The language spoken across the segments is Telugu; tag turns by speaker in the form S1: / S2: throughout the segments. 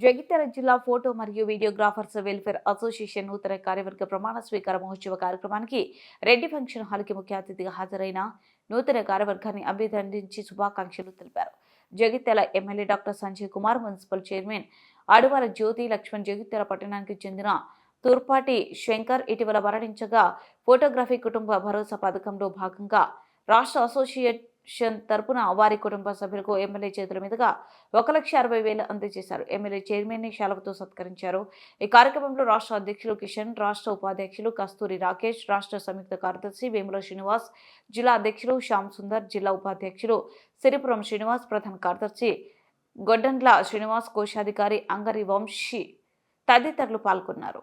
S1: జగిత్యాల జిల్లా ఫోటో మరియు వీడియోగ్రాఫర్స్ వెల్ఫేర్ అసోసియేషన్ నూతన కార్యవర్గ ప్రమాణ స్వీకార మహోత్సవ కార్యక్రమానికి రెడ్డి ఫంక్షన్ హాల్కి ముఖ్య అతిథిగా హాజరైన నూతన కార్యవర్గాన్ని అభినందించి శుభాకాంక్షలు తెలిపారు. Jagtial MLA doctor Sanjay Kumar municipal chairman Aduvala Jyothi Laxman Jagtial పట్టణానికి చెందిన తూర్పాటి శంకర్ ఇటీవల మరణించగా ఫోటోగ్రఫీ కుటుంబ భరోసా పథకంలో భాగంగా రాష్ట్ర అసోసియేట్ అసోసియేషన్ తరపున వారి కుటుంబ సభ్యులకు ఎమ్మెల్యే చేతుల మీదుగా ఒక లక్ష అరవై వేలు అందజేశారు. ఎమ్మెల్యే చైర్మన్ని శాలవతో సత్కరించారు. ఈ కార్యక్రమంలో రాష్ట్ర అధ్యక్షులు కిషన్ రాష్ట్ర ఉపాధ్యక్షులు కస్తూరి రాకేష్ రాష్ట్ర సంయుక్త కార్యదర్శి వేముల శ్రీనివాస్ జిల్లా అధ్యక్షులు శ్యామ్ సుందర్ జిల్లా ఉపాధ్యక్షులు సిరిపురం శ్రీనివాస్ ప్రధాన కార్యదర్శి గొడ్డండ్ల శ్రీనివాస్ కోశాధికారి అంగరి వంశీ తదితరులు పాల్గొన్నారు.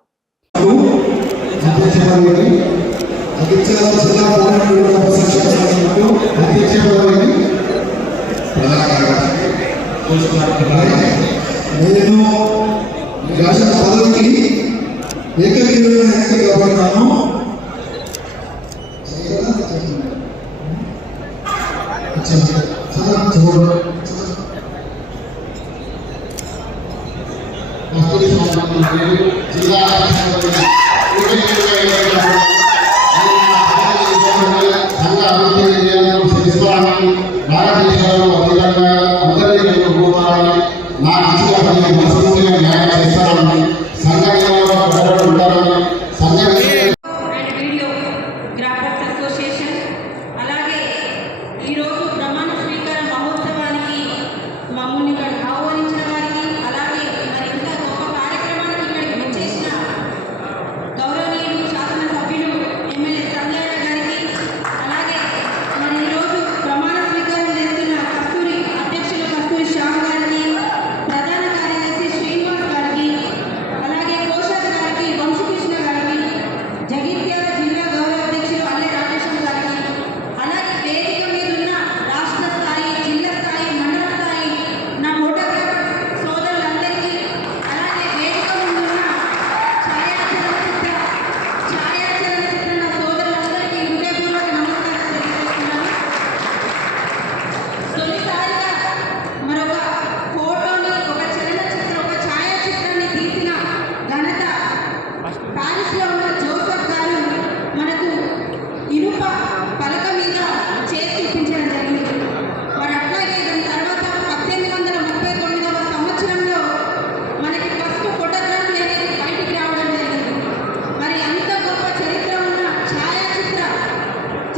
S2: నేను రాసిన పదవికి ఏకగ్రీవమైన ఎన్నిక కాబట్టాను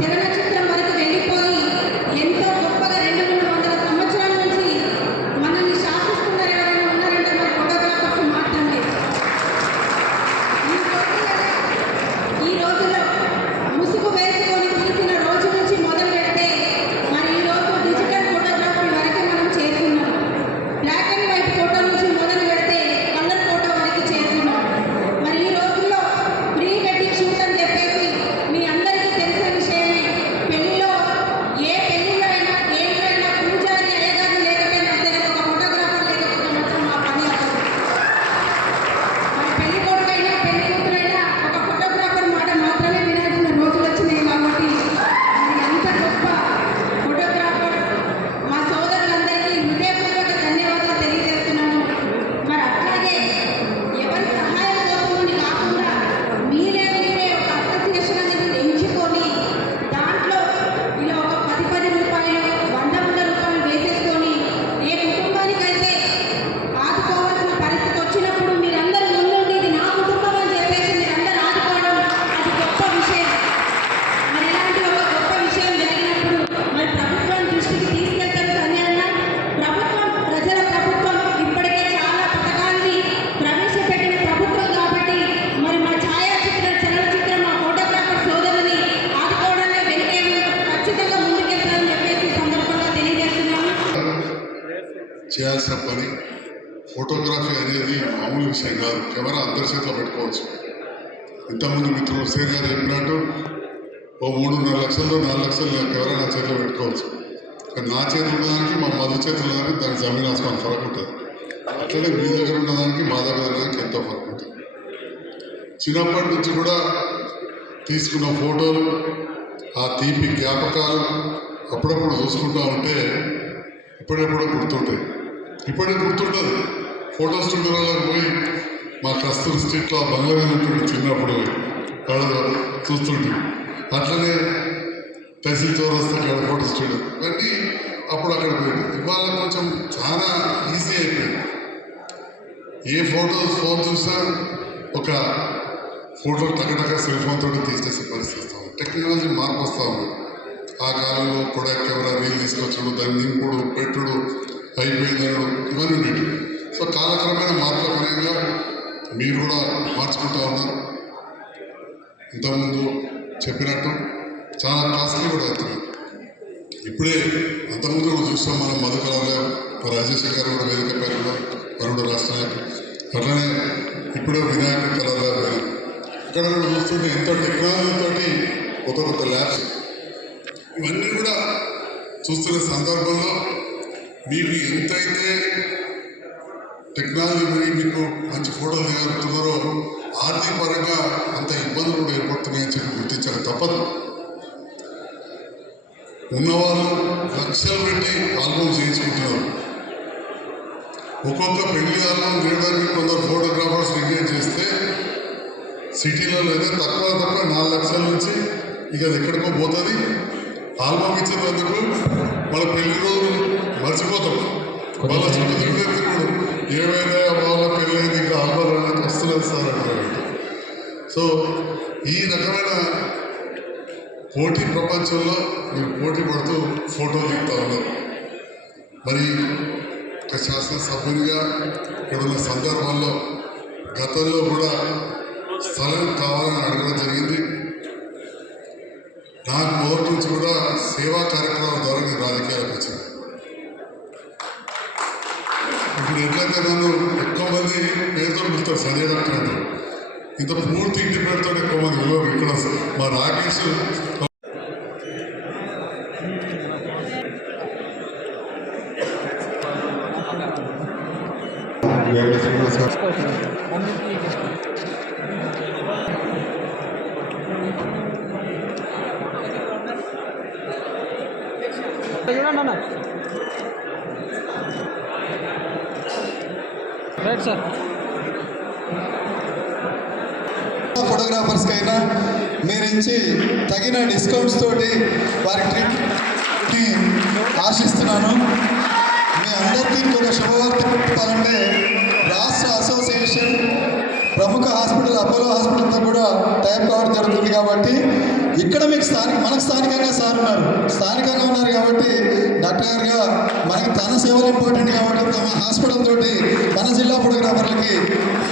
S3: carteira de
S4: చేయాల్సిన పని ఫోటోగ్రఫీ అనేది మామూలు విషయం కాదు. కెమెరా అందరి చేతిలో పెట్టుకోవచ్చు. ఇంతకుముందు మిత్రులు సేన్ గారు చెప్పినట్టు ఓ మూడున్నర లక్షల్లో నాలుగు లక్షలు నా కెమెరా నా చేతిలో పెట్టుకోవచ్చు. కానీ నా చేతిలో ఉన్నదానికి మా మధు చేతిలో దానికి దాని జమీన్ ఆస్మాన్ ఫరక్ ఉంటుంది. అట్లనే మీ దగ్గర ఉన్నదానికి మా దగ్గర ఉన్నదానికి ఎంతో ఫరక్ ఉంటుంది. చిన్నప్పటి నుంచి కూడా తీసుకున్న ఫోటోలు ఆ తీపి జ్ఞాపకాలు అప్పుడప్పుడు చూసుకుంటా ఉంటే ఇప్పుడెప్పుడో గుర్తుంటాయి. ఇప్పుడే గుర్తుంటుంది ఫోటో స్టూడియోలో పోయి మా కస్తూరి స్ట్రీట్లో ఆ బంగ్లా ఉంటుండే చిన్నప్పుడు వాళ్ళు చూస్తుంటే. అట్లనే తహసీల్ చౌరస్తా అక్కడ ఫోటో స్టూడియో ఇవన్నీ అప్పుడు అక్కడ పోయింది. ఇవాళ కొంచెం చాలా ఈజీ అయిపోయింది. ఏ ఫోటో ఫోన్ చూసినా ఒక ఫోటో టకటక సెల్ ఫోన్ తోటి తీసేసే పరిస్థితి వస్తుంది టెక్నాలజీ మార్పు వస్తూ ఉంది. ఆ కాలంలో కూడా కెమెరా రీల్ తీసుకొచ్చుడు దాన్ని నింపుడు పెట్టుడు అయిపోయిందనడు ఇవన్నీ ఉండేవి సో కాలక్రమేణ మార్పుల పరంగా మీరు కూడా మార్చుకుంటా ఉన్నారు. ఇంతకుముందు చెప్పినట్టు చాలా కాస్ట్లీ కూడా అవుతుంది. ఇప్పుడే అంతకుముందు కూడా చూస్తాం మనం మధుకరాలు రాజేష్ గారు కూడా వేదిక పేరు వరుడు రాష్ట్ర నాయకులు. అట్లనే ఇప్పుడే వినాయక కళాగారు ఇక్కడ కూడా చూస్తుంటే ఎంతో టెక్నాలజీ కొత్త కొత్త ల్యాబ్స్. ఇవన్నీ కూడా చూస్తున్న సందర్భంలో మీకు ఎంతైతే టెక్నాలజీ పెరిగి మీకు మంచి ఫోటోలు దిగలుగుతున్నారో ఆర్థిక పరంగా అంత ఇబ్బందులు కూడా ఏర్పడుతున్నాయని చెప్పి గుర్తించాలి. తప్పదు. ఉన్నవాళ్ళు లక్షలు పెట్టి ఆల్బమ్ చేయించుకుంటున్నారు. ఒక్కొక్క పెళ్ళి ఆల్బమ్ తీయడానికి కొందరు ఫోటోగ్రాఫర్స్ ఎంగేజ్ చేస్తే సిటీలలో అయితే తక్కువ తక్కువ నాలుగు లక్షల నుంచి ఇక అది ఎక్కడికో పోతుంది. ఆల్బమ్ ఇచ్చేందుకు వాళ్ళ పెళ్ళి రోజు మర్చిపోతాం. వాళ్ళ చుట్టూ ఏమైనా వాళ్ళ పెళ్ళి అయింది ఇంకా ఆల్బమ్ వస్తున్నది సార్ అంటారు సో ఈ రకమైన పోటీ ప్రపంచంలో మీరు పోటీ పడుతూ ఫోటోలు దిగుతా ఉన్నారు మరి ఒక శాసనసభ్యునిగా ఇక్కడ ఉన్న సందర్భంలో గతంలో కూడా స్థలం కావాలని అడగడం జరిగింది. నాకు నోటి నుంచి కూడా సేవా కార్యక్రమాల ద్వారా నేను రాజకీయాలకు వచ్చాను ఇప్పుడు ఎట్లయితే నన్ను ఎక్కువ మంది పేరుతో పిలుస్తారు సంజయ్ డాక్టర్ అంటారు ఇంత పూర్తి ఇంటి పేరుతో ఎక్కువ మంది విలువ ఇక్కడ మా రాకేష్.
S5: చూడండి అన్న రైట్ సార్
S6: ఫోటోగ్రాఫర్స్కి అయినా మీరు ఇచ్చి తగిన డిస్కౌంట్స్ తోటి వారికి ట్రీట్ని ఆశిస్తున్నాను. మీ అందరికీ ఒక శుభవార్త చెప్పాలంటే రాష్ట్ర అసోసియేషన్ ప్రముఖ హాస్పిటల్ అపోలో హాస్పిటల్తో కూడా టైం కావడం జరుగుతుంది కాబట్టి ఇక్కడ మీకు స్థానిక మనకు స్థానికంగా సార్ ఉన్నారు. స్థానికంగా ఉన్నారు కాబట్టి డాక్టర్ గారుగా మనకి తన సేవలు ఇంపార్టెంట్ కాబట్టి తమ హాస్పిటల్ తోటి మన జిల్లా ఫోటోగ్రాఫర్లకి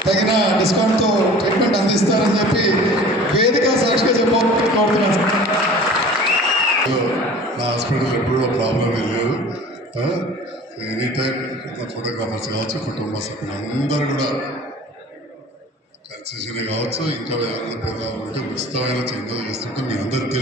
S6: తగిన డిస్కౌంట్తో ట్రీట్మెంట్ అందిస్తారని చెప్పి వేదిక సాక్షిగా చెప్పబోతున్నాను
S4: నా హాస్పిటల్ ఎప్పుడు ప్రాబ్లం లేదు. ఎనీ టైం ఫోటోగ్రాఫర్స్ కావచ్చు కుటుంబ సభ్యులు అందరూ కూడా కన్సెషన్ కావచ్చు ఇంకా ఏమైనా ఉంటే ఉచితమైన చిన్నది చేస్తుంటే మీ అందరికీ